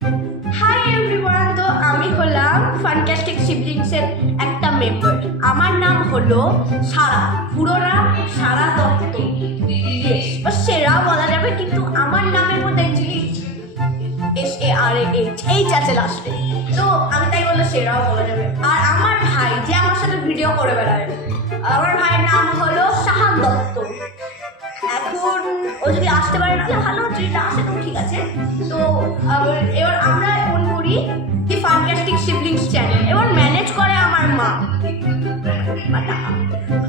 Hi everyone, তো আমি হলাম ফানটাস্টিক সিবলিংসের একটা মেম্বার। আমার নাম হলো সারা, পুরো নাম সারা দত্ত। বা সেরা বলা যাবে, কিন্তু আমার নামের মধ্যে অ্যাকচুয়ালি SARAH আছে লাস্টে, তো আমি তাই বললো সেরাও বলা যাবে। আর আমার ভাই যে আমার সাথে ভিডিও করে বেড়ায়, আমার ভাইয়ের নাম হলো শাহান দত্ত। এখন ও যদি আসতে পারে তাহলে ভালো, যদি না আসে তো ঠিক আছে। তো এবার আমরা এখন করি দি ফান্টাস্টিক সিবলিংস চ্যানেল। এবার ম্যানেজ করে আমার মা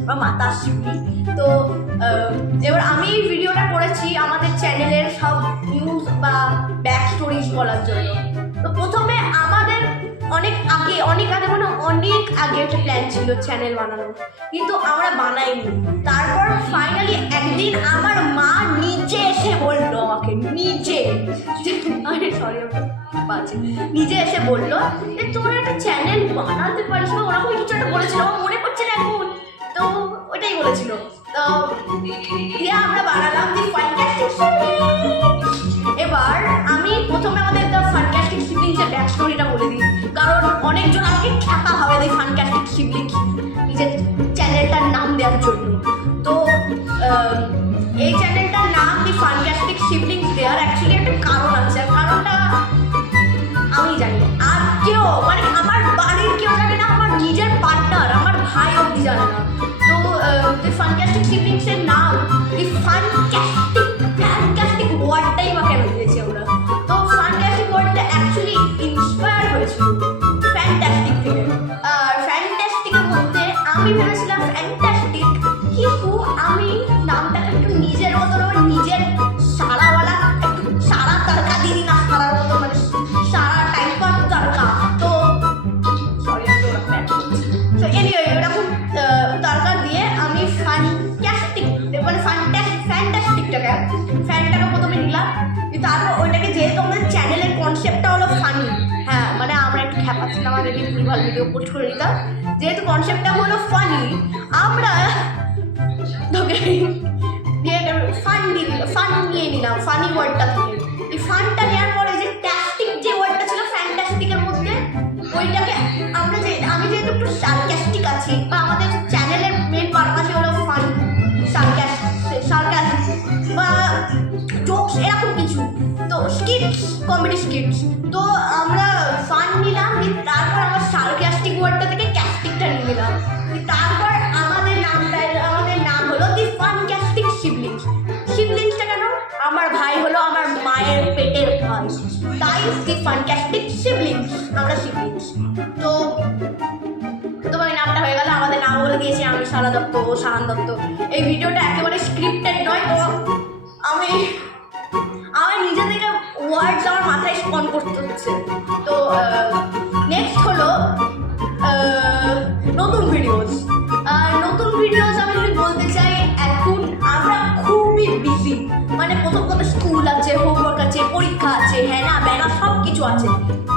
বা মাতাশ্রী। তো এবার আমি এই ভিডিওটা করেছি আমাদের চ্যানেলের সব নিউজ বা ব্যাক স্টোরিজ বলার জন্য। তো প্রথমে আমাদের অনেক আগে একটা প্ল্যান ছিল চ্যানেল বানানোর, কিন্তু আমরা বানাইনি। তারপর ফাইনালি একদিন আমার মা নিজে এসে বললো আমাকে, নিজে এসে বললো যে তোমরা একটা চ্যানেল বানাতে পারিস, বা ওরকম কিছু একটা বলেছিল, আমার মনে পড়ছে না এখন। তো ওইটাই বলেছিল। তো দিয়ে আমরা বানালাম দি ফান্টাস্টিক সিবলিংস। এবার আমি প্রথমে আমাদের দ্য ফান্টাস্টিক সিবলিংসের ব্যাক স্টোরিটা বলে দিই, কারণ অনেকজন আমাকে খ্যাপা হবে দি ফান্টাস্টিক সিবলিংস নিজের চ্যানেলটার নাম দেওয়ার জন্য। তো এই চ্যানেলটার নাম দি ফান্টাস্টিক সিবলিংস দেওয়ার অ্যাকচুয়ালি একটা কারণ আছে। আর কারণটা আমি জানি, আর কেউ মানে আমার বাড়ির কেউ জানে না, আমার নিজের পার্টনার আমার ভাই অবধি জানে না। তো দি ফান্টাস্টিক সিবলিংসের নাম দি ফ্যান্টাস্টিক ওয়ার্ডটাই বা কেন দিয়েছি আমরা। তো ফ্যান্টাস্টিক ওয়ার্ডটা অ্যাকচুয়ালি ইন্সপায়ার হয়েছিল ফ্যান্টাস্টিক থেকে। আর ফ্যান্টাস্টিকের মধ্যে আমি ভেবেছিলাম ফ্যান্টাস্টিক, কিন্তু আমি নামটাকে একটু নিজের মতো, নিজের সারাওয়ালা একটু সারা তরকা দিই না, সারার মতো মানে সারা টাইপ অফ তরকা। তো সরি, তো এনিওয়ে এরকম তরকা দিয়ে আমি ফ্যান্টাস্টিক মানে ফ্যান্টাস্টিকটাকে প্রথমে নিলাম। তারপর ওইটাকে, যেহেতু আমাদের চ্যানেলের কনসেপ্টটা হলো ফানি, হ্যাঁ মানে আমরা একটু খ্যাপাচ্ছিলাম, আমাদের ভুলভাল ভিডিও পোস্ট করে দিতাম। যেহেতু কনসেপ্টটা হলো ফানি, আমরা তোকে ফান নিয়ে নিলাম ফানি ওয়ার্ডটা থেকে। এই ফানটা নেওয়ার পরে যে ট্যাস্টিক যে ওয়ার্ডটা ছিল ফ্যান্টাস্টিকের মধ্যে, ওইটাকে আমি যেহেতু একটু সার্কাস্টিক আছি, বা আমাদের চ্যানেলের মেন পারপাসই হলো ফান, সার্কাস বা জোকস এরকম কিছু, তো স্কিটস, কমেডি স্কিটস। তো আমরা ফান নিলাম, তারপর আমার সার্কাস্টিক ওয়ার্ডটা থেকে ক্যাস্টিকটা নিয়ে নিলাম। তারপর আমাদের নাম হলো দি ফান্টাস্টিক সিবলিংস। সিবলিংসটা কেন? আমার ভাই হলো আমার মায়ের পেটের ভাই, তাই দি ফান্টাস্টিক সিবলিংস, আমরা সিবলিংস। তো তোমার নামটা হয়ে গেল, আমাদের নাম বলে দিয়েছি আমি সারা দত্ত ও শাহান দত্ত। এই ভিডিওটা একেবারে স্ক্রিপ্টেড নয়, তো আমি নিজে থেকে ওয়ার্ডস আমার মাথায় স্পন করতে হচ্ছে। তো নেক্সট হলো নতুন ভিডিওস। আমি যদি বলতে চাই, এখন আমরা খুবই বিজি। মানে প্রথম কথা স্কুল আছে, হোমওয়ার্ক আছে, পরীক্ষা আছে, হ্যানা ব্যানা সব কিছু আছে,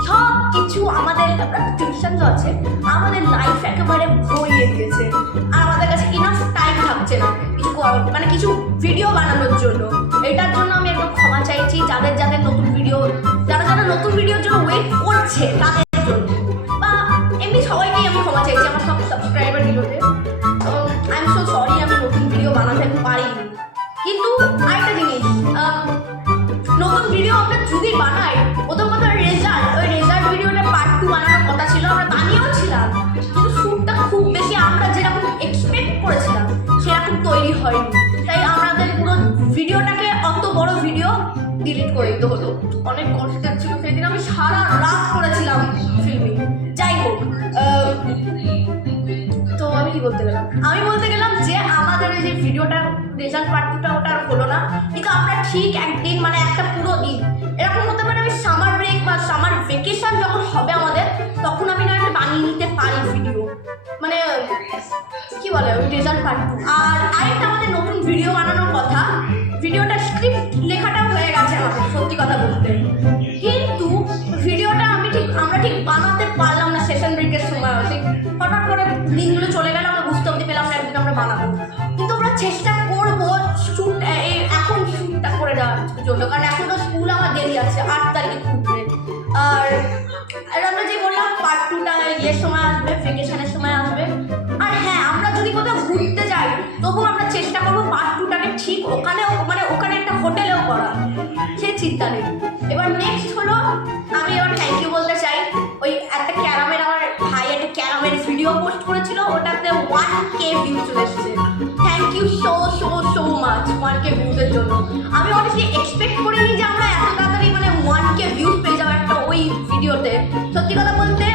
সব কিছু আমাদের টিউশনও আছে। আমাদের লাইফ একেবারে ভরিয়ে দিয়েছে, আর আমাদের কাছে ইনাফ টাইম থাকছে না কিছু ভিডিও বানানোর জন্য। এটার জন্য আমি একদম ক্ষমা চাইছি যারা নতুন ভিডিওর জন্য ওয়েট করছে তাদের জন্য, বা এমনি সবাইকেই আমি ক্ষমা চাইছি আমার সব সাবস্ক্রাইবার ভিডিওতে। আই এম সো সরি, আমি নতুন ভিডিও বানাতে পারিনি। কিন্তু আরেকটা জিনিস, নতুন ভিডিও আমরা যদি বানাই, প্রথম কথা ওই রেজাল্ট ভিডিওটা পার্ট 2 বানানোর কথা ছিল, আমরা বানিয়েও ছিলাম, কিন্তু শ্যুটটা খুব বেশি আমরা যেরকম এক্সপেক্ট করেছিলাম সেরকম তৈরি হয়নি। তাই আমাদের পুরো ভিডিওটাকে, অত বড় ভিডিও ডিলিট করে দিতে হলো। অনেক কষ্ট ছিল সেদিন, আমি সারা রাত করেছিলাম ফিল্মিং। যাই হোক, তো আমি কি বলতে গেলাম? আমি বলতে গেলাম যে আমাদের ওই যে ভিডিওটা রেজাল্ট পার্ট 2টা ওটা আর হলো না, কিন্তু আমরা ঠিক একদিন মানে একটা পুরো দিন এরকম হতে পারে, আমি সামার ব্রেক বা সামার ভেকেশন যখন হবে আমাদের, তখন আমি না একটা বানিয়ে নিতে পারি ভিডিও, মানে কি বলে ওই রেজাল্ট পার্ট 2। আর আরেকটা আমাদের নতুন ভিডিও বানানোর কথা, ভিডিওটা স্ক্রিপ্ট লেখাটাও হয়ে গেছে আমাদের, সত্যি কথা বলতে, কিন্তু ভিডিওটা আমরা ঠিক বানাতে পারলাম না সেশন ব্রেকের সময়। হঠাৎ করে দিনগুলো চলে গেল, আমরা বুঝতে পেলাম না একদিন আমরা বানাবো, কিন্তু আমরা চেষ্টা করবো এখন শ্যুটটা করে দেওয়ার জন্য, কারণ এখনো স্কুল আমার দেরি আছে, 8 তারিখে খুলবে। আর আমরা যে বললাম পার্ট 2টা ইয়ের সময় আসবে, ভেকেশনের সময় আসবে। আর হ্যাঁ, আমরা যদি কোথাও ঘুরতে যাই তবুও আমরা চেষ্টা করবো পার্ট 2টাকে ঠিক ওখানেও, মানে ওখানে একটা হোটেলেও করা, সে চিন্তা নেই। এবার নেক্সট হলো, আমি এবার থ্যাংক ইউ বলতে চাই। ওই একটা ক্যারামের, আমার ভাই একটা ক্যারামের ভিডিও পোস্ট করেছিল, ওটাতে 1K ভিউ চলে এসেছে। Thank you so so so much 1K ভিউজের জন্য। আমি অনেকটাই এক্সপেক্ট করিনি যে আমরা এত তাড়াতাড়ি মানে 1K ভিউজ পেয়ে যাবো একটা ওই ভিডিওতে। সত্যি কথা বলতে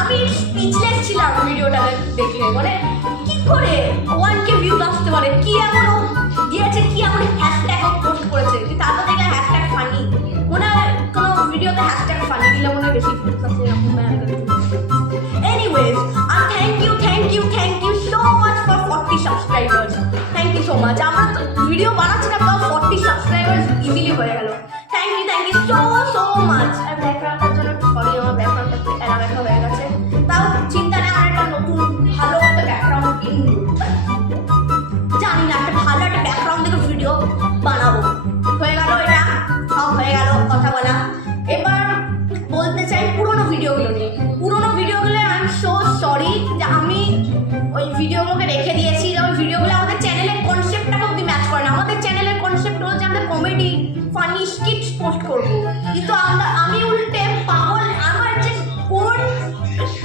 আমি স্পিচলেস ছিলাম ভিডিওটা দেখে, মানে কি করে 1K ভিউজ আসতে পারে, কি এমন দিয়েছে, কি এমন হ্যাশট্যাগ পোস্ট করেছে। তারপর দেখলাম হ্যাশট্যাগ ফানি, মনে হয় কোনো ভিডিওতে হ্যাশট্যাগ ফানি দিলে মনে হয় বেশি ভিউজ আসে এরকম। এনিওয়েজ, আর thank you so much for 40 subscribers. Thank you so much. আমরা তো ভিডিও বানাচ্ছি না, তাও 40 সাবস্ক্রাইবার্স ইজিলি হয়ে গেল। Thank you so so much. আর ব্যাকগ্রাউন্ডটার জন্য সরি, আমার ব্যাকগ্রাউন্ডটা একটু এলাকা হয়ে গেছে। তাও চিন্তা নেই, আমার একটা নতুন ভালো একটা ব্যাকগ্রাউন্ড কিনবো, জানি না, একটা ভালো একটা ব্যাকগ্রাউন্ড থেকে ভিডিও বানাবো। হয়ে গেল, এটা সব হয়ে গেল কথা বলা। এবার বলতে চাই পুরোনো ভিডিওগুলো নিয়ে। পুরোনো ভিডিওগুলো আই এম সো সরি যে আমি ওই ভিডিওগুলোকে রেখে দিয়েছি। ওই ভিডিওগুলো আমাদের চ্যানেলের কনসেপ্টটাকে অব্দি ম্যাচ করে না। আমাদের চ্যানেলের কনসেপ্ট হলো যে আমরা কমেডি ফানি স্কিটস পোস্ট করবো, কিন্তু আমি উল্টে পাগল, আমার যে কোন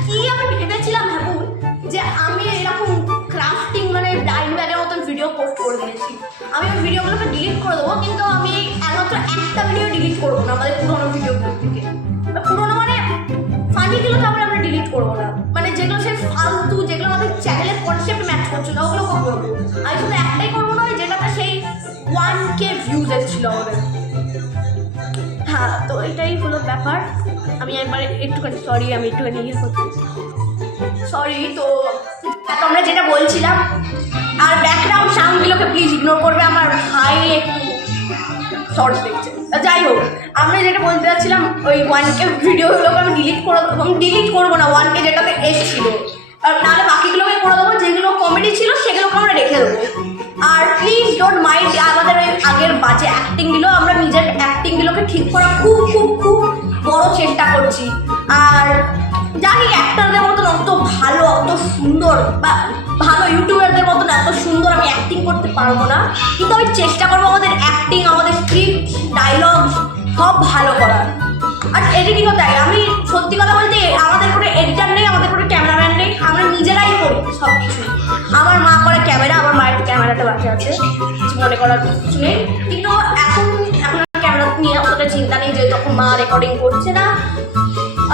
কি আমি ভেবেছিলাম ভাবুন যে আমি এরকম ক্রাফটিং মানে ব্লাইন্ড ব্যাগের মতন ভিডিও পোস্ট করে দিয়েছি। আমি ওই ভিডিওগুলোকে ডিলিট করে দেবো, কিন্তু আমি একমাত্র একটা ভিডিও ডিলিট করবো না আমাদের পুরোনো ভিডিওগুলো থেকে। পুরোনো মানে ফানিগুলোকে আমরা ডিলিট করবো না, মানে যেগুলো সে ফালতু, যেগুলো আমাদের চ্যানেলের কনসেপ্ট ম্যাচ করছে না, ওগুলো করবো। আমি শুধু একটাই করবো না, যেটাতে সেই 1K ভিউজ এসেছিল আমাদের। হ্যাঁ, তো এটাই হলো ব্যাপার। আমি একবার একটুখানি সরি, আমি একটুখানি ইয়ে করছি, সরি। তো আমরা যেটা বলছিলাম, আর ব্যাকগ্রাউন্ড সাউন্ডগুলোকে প্লিজ ইগনোর করবে, আমার ভাই একটু শর্টস দেখছে। যাই হোক, আমরা যেটা বলতে চাচ্ছিলাম, ওই 1K ভিডিওগুলোকে আমি ডিলিট করবো না 1K যেটাতে এসেছিল, আর নাহলে বাকিগুলোকে করে দেবো। যেগুলো কমেডি ছিল সেগুলোকে আমরা রেখে দেবো। আর প্লিজ ডোন্ট মাইন্ড আমাদের ওই আগের বাজে অ্যাক্টিংগুলো, আমরা নিজের অ্যাক্টিংগুলোকে ঠিক করা খুব খুব খুব বড় চেষ্টা করছি। আর জানি অ্যাক্টরদের মতন অত ভালো, অত সুন্দর, বা ভালো ইউটিউবারদের মতন এত সুন্দর আমি অ্যাক্টিং করতে পারবো না, কিন্তু আমি চেষ্টা করবো আমাদের অ্যাক্টিং, আমাদের স্ক্রিপ্ট, ডায়লগ সব ভালো করার। আর এডিটিংও তাই। আমি সত্যি কথা বলতে, আমাদের কোনো এডিটার নেই, আমাদের কোনো ক্যামেরাম্যান নেই, আমরা নিজেরাই করি সব কিছু। আমার মা করে ক্যামেরা, আমার মায়ের ক্যামেরাটা বাকি আছে, কিছু মনে করার কিছু নেই। কিন্তু এখন ক্যামেরা নিয়ে অতটা চিন্তা নেই, যেহেতু তখন মা রেকর্ডিং করছে না।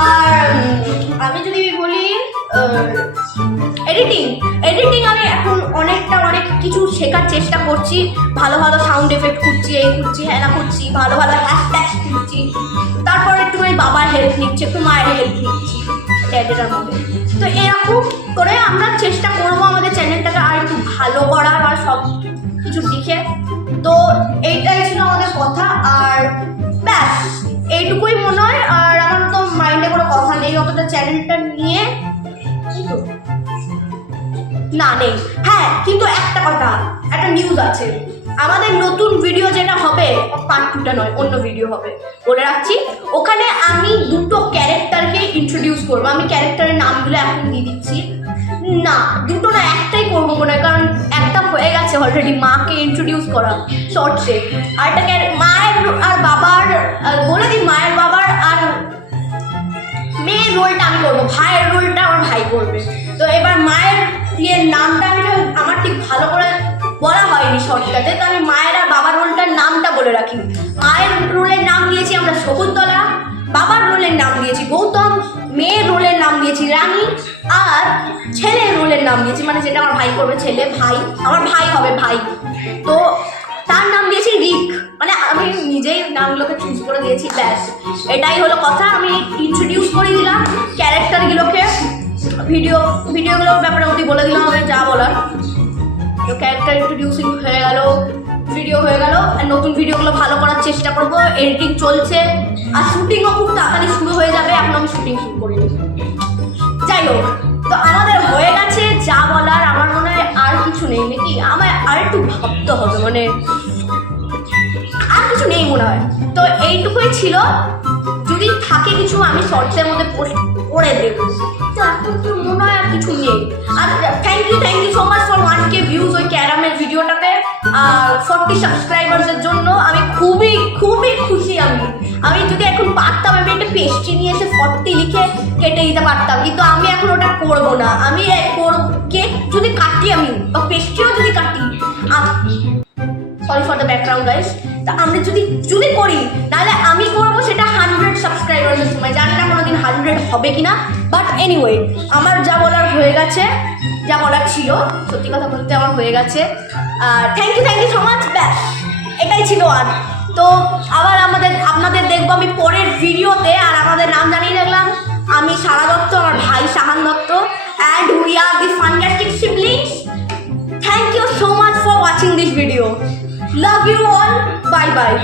আর আমি যদি বলি এডিটিং আমি এখন অনেক কিছু শেখার চেষ্টা করছি। ভালো ভালো সাউন্ড এফেক্ট করছি, এই করছি, হ্যাঁ করছি, ভালো ভালো হ্যাশট্যাগ করছি। তারপর একটু আমি বাবার হেল্প নিচ্ছি, একটু মায়ের হেল্প নিচ্ছি এডিটার মধ্যে। তো এরকম করে আমরা চেষ্টা করবো আমাদের চ্যানেলটাকে আর একটু ভালো করার, আর সব কিছু দিকে। তো এইটাই ছিল আমাদের কথা, আর ব্যাস এইটুকুই মনে হয়। আর আমার তো মাইন্ডে কোনো কথা নেই অতটা চ্যানেলটা নিয়ে, না নেই। হ্যাঁ, কিন্তু একটা কথা, একটা নিউজ আছে। আমাদের নতুন ভিডিও যেটা হবে, পার্ট 2টা নয়, অন্য ভিডিও হবে, বলে রাখছি। ওখানে আমি 2টো ক্যারেক্টারকে ইন্ট্রোডিউস করবো। আমি ক্যারেক্টারের নামগুলো এখন দিয়ে দিচ্ছি। না, 2টো না, একটাই করবো মনে হয়, কারণ একটা হয়ে গেছে অলরেডি, মাকে ইন্ট্রোডিউস করা শর্টসে। আর একটা মায়ের আর বাবার, বলে দিই, মায়ের বাবার আর মেয়ের রোলটা আমি করবো, ভাইয়ের রোলটা আমার ভাই করবে। তো এবার মায়ের নামটা আমার ঠিক ভালো করে বলা হয়নি শর্টটাতে, তো আমি মায়ের আর বাবার রোলটার নামটা বলে রাখি। মায়ের রোলের নাম দিয়েছি আমরা শকুন্তলা, বাবার রোলের নাম দিয়েছি গৌতম, মেয়ের রোলের নাম দিয়েছি রানী, আর ছেলের রোলের নাম দিয়েছি, মানে যেটা আমার ভাই করবে, ছেলে ভাই, আমার ভাই হবে ভাই, তো তার নাম দিয়েছি রিক। মানে আমি নিজেই নামগুলোকে চুজ করে দিয়েছি, ব্যাস এটাই হলো কথা। আমি ইন্ট্রোডিউস করে দিলাম ক্যারেক্টারগুলোকে, ভিডিওগুলোর ব্যাপারে অবধি বলে দিলাম আমি যা বলার। তো ক্যারেক্টার ইন্ট্রোডিউসিং হয়ে গেল, ভিডিও হয়ে গেল, আর নতুন ভিডিওগুলো ভালো করার চেষ্টা করবো। এডিটিং চলছে, আর শুটিংও খুব তাড়াতাড়ি শুরু হয়ে যাবে, এখন আমি শুটিং শুরু করিনি। যাই হোক, তো আমাদের হয়ে গেছে যা বলার। আমার মনে হয় আর কিছু নেই নাকি, আমার আর একটু ভাবতে হবে, মানে আর কিছু নেই মনে হয়। তো এইটুকুই ছিল, যদি থাকে কিছু আমি শর্টসের মধ্যে পোস্ট করে দেবো। তো এখন তো মনে হয় আর কিছু নেই। আর thank you so much for 1K views ওই ক্যারামের ভিডিওটাতে, 40 সাবস্ক্রাইবার্সের জন্য আমি খুবই খুবই খুশি। আমি যদি এখন পারতাম আমি একটা পেস্ট্রি নিয়ে এসে 40 লিখে কেটে দিতে পারতাম, কিন্তু আমি এখন ওটা করবো না। আমি কেক যদি কাটি আমি, বা পেস্ট্রিও যদি কাটি, sorry for the background guys, তা আমরা যদি করি তাহলে আমি করবো সেটা 100 সাবস্ক্রাইবার্সের সময়। জানি না কোনোদিন 100 হবে কিনা, বাট এনিওয়ে আমার যা বলার হয়ে গেছে, যা বলার ছিল, সত্যি কথা বলতে আমার হয়ে গেছে। থ্যাংক ইউ সো মাচ, ব্যাস এটাই ছিল। আর তো আবার আপনাদের দেখবো আমি পরের ভিডিওতে। আর আমাদের নাম জানিয়ে রাখলাম, আমি সারা দত্ত, আমার ভাই Shahan Dutta, and we are the fantastic siblings. Thank you so much for watching this video. Love you all. Bye bye.